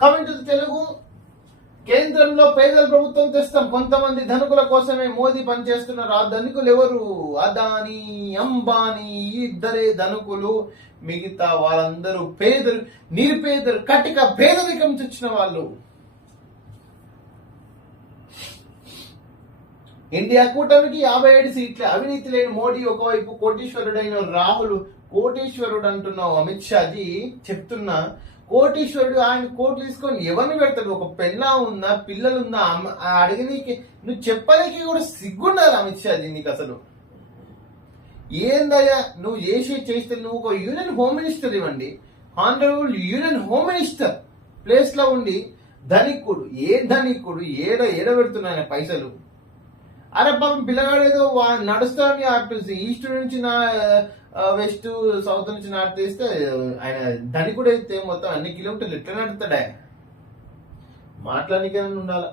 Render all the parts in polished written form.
Coming to Telugu, కేంద్రంలో పేదల ప్రభుత్వం తెస్తాం. కొంతమంది ధనికుల కోసమే మోదీ పనిచేస్తున్నారు. ఆ ధనికులు ఎవరు? అదానీ, అంబానీ, ఇద్దరే ధనికులు. మిగతా వాళ్ళందరూ పేదలు, నిరుపేదలు, కటిక పేదరికం తెచ్చిన వాళ్ళు. ఇండియా కూటమికి 57 సీట్లే. అవినీతి లేని మోడీ ఒకవైపు, కోటీశ్వరుడైన రాహుల్, కోటీశ్వరుడు అంటున్నావు అమిత్ షాజీ చెప్తున్నా. కోటీశ్వరుడు ఆయన కోట్లు తీసుకొని ఎవరిని పెడతాడు? ఒక పెళ్ళా ఉందా, పిల్లలుందా? అడిగనీకి నువ్వు చెప్పడానికి కూడా సిగ్గుండాలి అమిత్ షాజీ నీకు. అసలు ఏందయ్యా నువ్వు చేస్తే? నువ్వు ఒక యూనియన్ హోమ్ మినిస్టర్ ఇవ్వండి, honourable union home minister place లో ఉండి ధనికుడు ఏడ పెడుతున్నాయన పైసలు. అరే పాపం పిల్లగాడు ఏదో నడుస్తాడని అటు ఈస్ట్ నుంచి వెస్ట్ సౌత్ నుంచి నార్త్ తీస్తే ఆయన ధనికుడు అయితే మొత్తం అన్ని కిలోమీటర్లు ఎట్లా నడుతాడా? మాట్లాడనికైనా ఉండాల.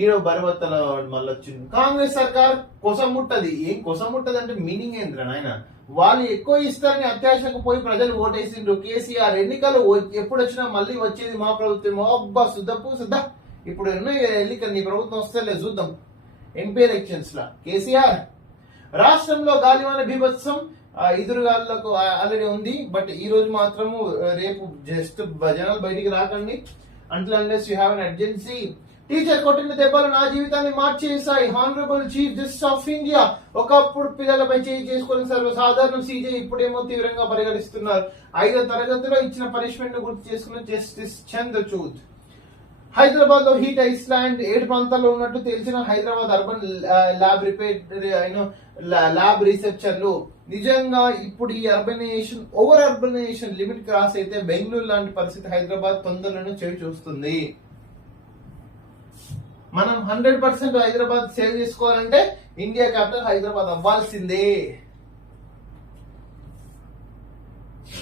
ఈడో బరివత్తల మళ్ళీ వచ్చింది. కాంగ్రెస్ సర్కార్ కొసముట్టది. ఏం కొసముట్టది అంటే మీనింగ్ ఏంద్రా నాయన? వాళ్ళు ఎక్కువ ఇస్తారని అత్యాశకు పోయి ప్రజలు ఓటేసిండ్రు. కేసీఆర్ ఎన్నికలు ఎప్పుడు వచ్చినా మళ్ళీ వచ్చేది మా ప్రభుత్వం. అబ్బా సుద్దా ఇప్పుడు ఎన్నికలు నీ ప్రభుత్వం వస్తే చూద్దాం. ఎంపీ ఎలక్షన్స్ లా కేసీఆర్ రాష్ట్రంలో గాలివాన బీభత్సం ఎదురుగాళ్లకు ఆల్రెడీ ఉంది. బట్ ఈ రోజు మాత్రము రేపు జస్ట్ జనాలు బయటికి రాకండి until unless you have an urgency. Teacher కొట్టిన దెబ్బలు నా జీవితాన్ని మార్చేశాయి. Honourable chief justice of India. ఒకప్పుడు పిల్లలపై చేసుకుని సర్వసాధారణ సీజే ఇప్పుడేమో తీవ్రంగా పరిగణిస్తున్నారు. 5వ తరగతిలో ఇచ్చిన పనిష్మెంట్ ను గుర్తు చేసుకున్న జస్టిస్ చంద్రచూడ్. హైదరాబాద్ లో హీట్ ఐస్లాండ్ 7 ప్రాంతాల్లో ఉన్నట్టు తేల్చిన హైదరాబాద్ అర్బన్ ల్యాబ్ రీసెర్చర్లు. నిజంగా ఇప్పుడు ఈ ఓవర్ అర్బనైజేషన్ లిమిట్ క్రాస్ అయితే బెంగళూరు లాంటి పరిస్థితి హైదరాబాద్ తొందరలోనే చేయి చూస్తుంది. మనం 100% హైదరాబాద్ సేవ్ చేసుకోవాలంటే ఇండియా క్యాపిటల్ హైదరాబాద్ అవ్వాల్సిందే.